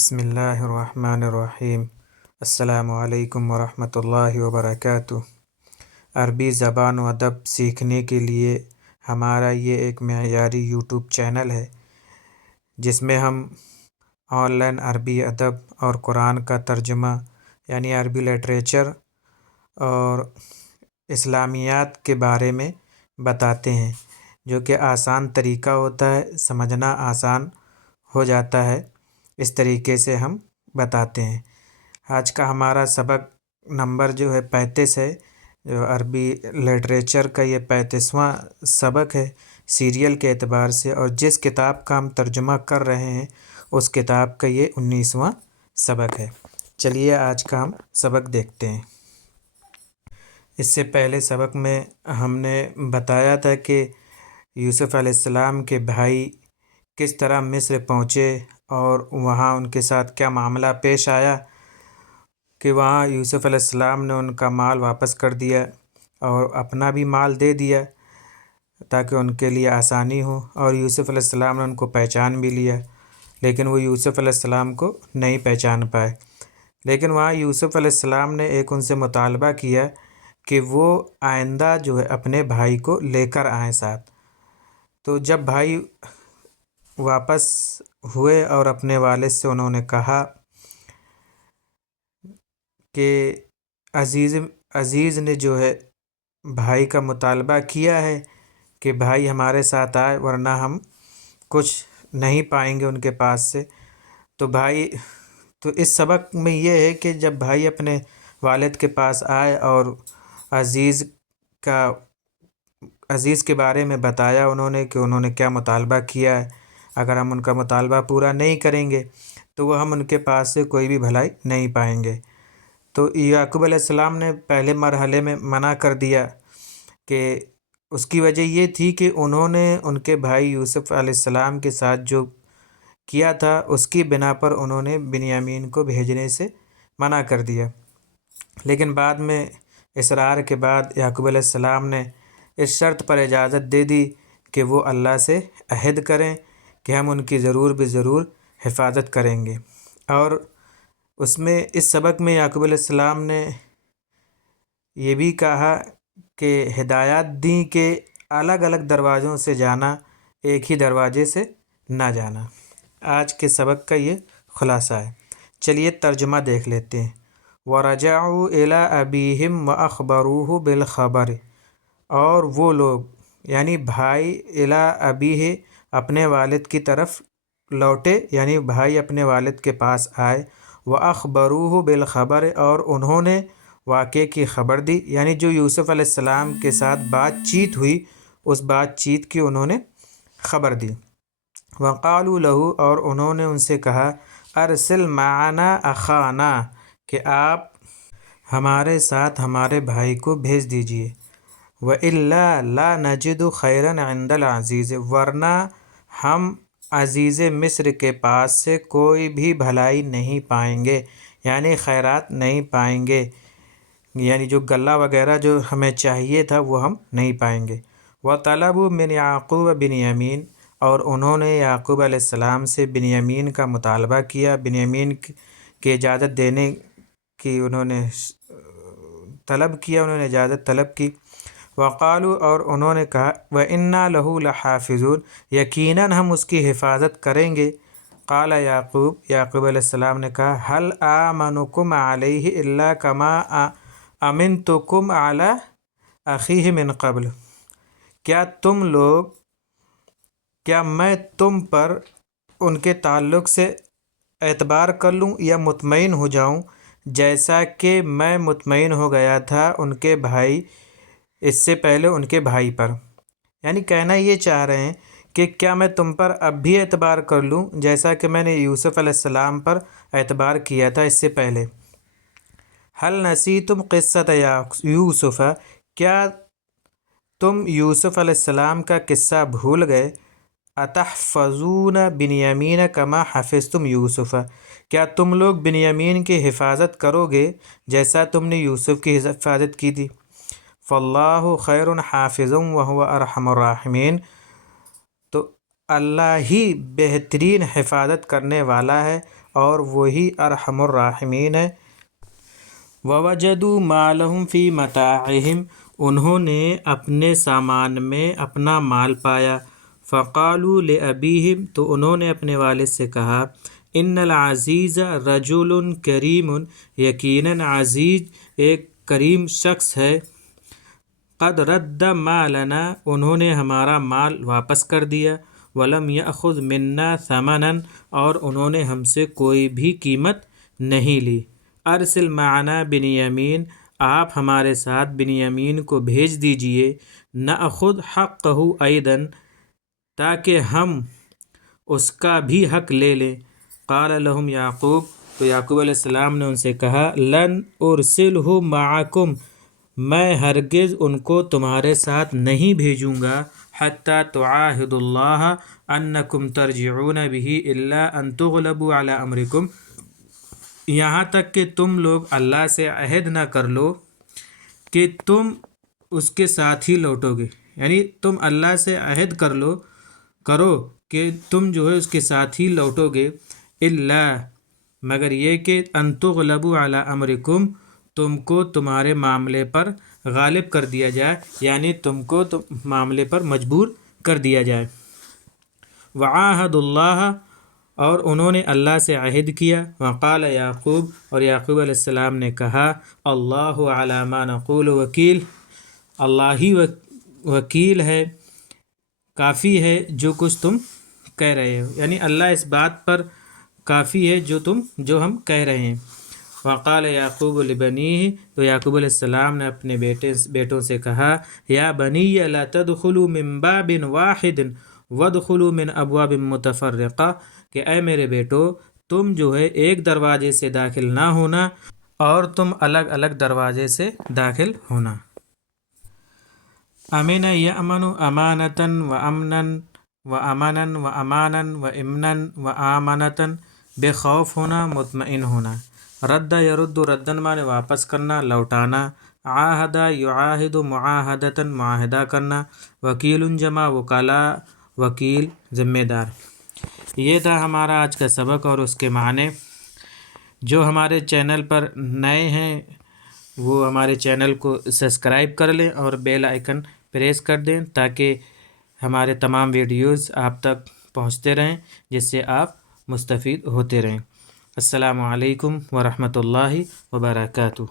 بسم اللہ الرحمن الرحیم۔ السلام علیکم ورحمۃ اللہ وبرکاتہ۔ عربی زبان و ادب سیکھنے کے لیے ہمارا یہ ایک معیاری یوٹیوب چینل ہے جس میں ہم آن لائن عربی ادب اور قرآن کا ترجمہ یعنی عربی لٹریچر اور اسلامیات کے بارے میں بتاتے ہیں، جو کہ آسان طریقہ ہوتا ہے، سمجھنا آسان ہو جاتا ہے۔ اس طریقے سے ہم بتاتے ہیں۔ آج کا ہمارا سبق نمبر جو ہے 35 ہے، جو عربی لٹریچر کا یہ 35واں سبق ہے سیریل کے اعتبار سے، اور جس کتاب کا ہم ترجمہ کر رہے ہیں اس کتاب کا یہ 19واں سبق ہے۔ چلیے آج کا ہم سبق دیکھتے ہیں۔ اس سے پہلے سبق میں ہم نے بتایا تھا کہ یوسف علیہ السلام کے بھائی کس طرح مصر پہنچے اور وہاں ان کے ساتھ کیا معاملہ پیش آیا کہ وہاں یوسف علیہ السلام نے ان کا مال واپس کر دیا اور اپنا بھی مال دے دیا تاکہ ان کے لیے آسانی ہو، اور یوسف علیہ السلام نے ان کو پہچان بھی لیا، لیکن وہ یوسف علیہ السلام کو نہیں پہچان پائے۔ لیکن وہاں یوسف علیہ السلام نے ایک ان سے مطالبہ کیا کہ وہ آئندہ جو ہے اپنے بھائی کو لے کر آئیں ساتھ۔ تو جب بھائی واپس ہوئے اور اپنے والد سے انہوں نے کہا کہ عزیز نے جو ہے بھائی کا مطالبہ کیا ہے کہ بھائی ہمارے ساتھ آئے ورنہ ہم کچھ نہیں پائیں گے ان کے پاس سے، تو اس سبق میں یہ ہے کہ جب بھائی اپنے والد کے پاس آئے اور عزیز کے بارے میں بتایا انہوں نے کہ انہوں نے کیا مطالبہ کیا ہے، اگر ہم ان کا مطالبہ پورا نہیں کریں گے تو وہ ہم ان کے پاس سے کوئی بھی بھلائی نہیں پائیں گے۔ تو یعقوب علیہ السلام نے پہلے مرحلے میں منع کر دیا کہ اس کی وجہ یہ تھی کہ انہوں نے ان کے بھائی یوسف علیہ السلام کے ساتھ جو کیا تھا اس کی بنا پر انہوں نے بنیامین کو بھیجنے سے منع کر دیا، لیکن بعد میں اصرار کے بعد یعقوب علیہ السلام نے اس شرط پر اجازت دے دی کہ وہ اللہ سے عہد کریں کہ ہم ان کی ضرور بضرور حفاظت کریں گے۔ اور اس میں اس سبق میں یعقوب علیہ السلام نے یہ بھی کہا کہ ہدایات دیں کہ الگ الگ دروازوں سے جانا، ایک ہی دروازے سے نہ جانا۔ آج کے سبق کا یہ خلاصہ ہے۔ چلیے ترجمہ دیکھ لیتے ہیں۔ وَرَجَعُوا إِلَىٰ أَبِيهِمْ وَأَخْبَرُوهُ بِالْخَبَرِ، اور وہ لوگ یعنی بھائی إِلَىٰ أَبِيهِ اپنے والد کی طرف لوٹے، یعنی بھائی اپنے والد کے پاس آئے، وَأَخْبَرُوهُ بِالْخَبَرِ اور انہوں نے واقعے کی خبر دی، یعنی جو یوسف علیہ السلام کے ساتھ بات چیت ہوئی اس بات چیت کی انہوں نے خبر دی۔ وَقَالُوا لَهُ اور انہوں نے ان سے کہا أَرْسِلْ مَعَنَا أَخَانَا کہ آپ ہمارے ساتھ ہمارے بھائی کو بھیج دیجئے۔ وَإِلَّا لَا نَجِدُ خَيْرًا عِنْدَ الْعَزِيزِ ورنہ ہم عزیز مصر کے پاس سے کوئی بھی بھلائی نہیں پائیں گے، یعنی خیرات نہیں پائیں گے، یعنی جو غلہ وغیرہ جو ہمیں چاہیے تھا وہ ہم نہیں پائیں گے۔ وَطَلَبُوا مِنْ يَعْقُوبَ بِنْيَامِينَ اور انہوں نے یعقوب علیہ السلام سے بنیامین کا مطالبہ کیا، بنیامین کی اجازت دینے کی انہوں نے طلب کیا، انہوں نے اجازت طلب کی۔ وقالوا اور انہوں نے کہا وَإِنَّا لَهُ لَحَافِظُونَ یقیناً ہم اس کی حفاظت کریں گے۔ قال یعقوب علیہ السلام نے کہا هل آمنكم علیہ الا کما امنتکم علی اخیہ من قبل کیا میں تم پر ان کے تعلق سے اعتبار کر لوں یا مطمئن ہو جاؤں جیسا کہ میں مطمئن ہو گیا تھا ان کے بھائی اس سے پہلے ان کے بھائی پر، یعنی کہنا یہ چاہ رہے ہیں کہ کیا میں تم پر اب بھی اعتبار کر لوں جیسا کہ میں نے یوسف علیہ السلام پر اعتبار کیا تھا اس سے پہلے۔ هل نسیتم قصۃ یوسف کیا تم یوسف علیہ السلام کا قصہ بھول گئے؟ اتحفظون بنیامین کما حفظتم یوسف کیا تم لوگ بنیامین کی حفاظت کرو گے جیسا تم نے یوسف کی حفاظت کی تھی؟ فاللہ خیر حافظا وہو ارحم الراحمین تو اللہ ہی بہترین حفاظت کرنے والا ہے اور وہی ارحم الراحمین ہے۔ وَوَجَدُوا مَا لَهُمْ فِي مَتَاعِهِمْ، انہوں نے اپنے سامان میں اپنا مال پایا۔ فَقَالُوا لِأَبِيهِمْ، تو انہوں نے اپنے والد سے کہا، إِنَّ الْعَزِيزَ رَجُلٌ كَرِيمٌ، یقیناً عزیز ایک کریم شخص ہے۔ قَدْ رَدَّ مَالَنَا، انہوں نے ہمارا مال واپس کر دیا۔ وَلَمْ يَأْخُذْ مِنَّا ثَمَنًا، اور انہوں نے ہم سے کوئی بھی قیمت نہیں لی۔ ارسل معنا بنیامین، آپ ہمارے ساتھ بنیامین کو بھیج دیجئے۔ نأخذ حقہ ایضاً، تاکہ ہم اس کا بھی حق لے لیں۔ قال لهم یعقوب، تو یعقوب علیہ السلام نے ان سے کہا، لن ارسلہ معکم، میں ہرگز ان کو تمہارے ساتھ نہیں بھیجوں گا، حتی تعاہدوا اللہ انکم ترجعون بہ الا ان تغلبوا علی امرکم، یہاں تک کہ تم لوگ اللہ سے عہد نہ کر لو کہ تم اس کے ساتھ ہی لوٹو گے، یعنی تم اللہ سے عہد کرو کہ تم جو ہے اس کے ساتھ ہی لوٹو گے، الا مگر یہ کہ ان تغلبوا علی امرکم، تم کو تمہارے معاملے پر غالب کر دیا جائے، یعنی تم کو معاملے پر مجبور کر دیا جائے۔ وعاہدوا اللہ، اور انہوں نے اللہ سے عہد کیا۔ وقال یعقوب، اور یعقوب علیہ السلام نے کہا، اللہ علی ما نقول وکیل، اللہ ہی وکیل ہے، کافی ہے جو کچھ تم کہہ رہے ہو، یعنی اللہ اس بات پر کافی ہے جو ہم کہہ رہے ہیں۔ وقال یعقوب لبنیہ، تو یعقوب علیہ السلام نے اپنے بیٹوں سے کہا، یا بنی لا تدخلوا من باب واحد وادخلوا من ابواب متفرقہ، کہ اے میرے بیٹو، تم جو ہے ایک دروازے سے داخل نہ ہونا اور تم الگ الگ دروازے سے داخل ہونا۔ امن یامن امانۃ وامنا وامنا وامانا وامنا وامانۃ، بے خوف ہونا، مطمئن ہونا۔ رد یرد، ردن مانے واپس کرنا، لوٹانا۔ عاہد یعاہد معاہدۃ، معاہدہ کرنا۔ وکیل جمع وکلا، وکیل ذمہ دار۔ یہ تھا ہمارا آج کا سبق اور اس کے معنی۔ جو ہمارے چینل پر نئے ہیں وہ ہمارے چینل کو سبسکرائب کر لیں اور بیل آئیکن پریس کر دیں تاکہ ہمارے تمام ویڈیوز آپ تک پہنچتے رہیں، جس سے آپ مستفید ہوتے رہیں۔ السلام علیکم ورحمۃ اللہ وبرکاتہ۔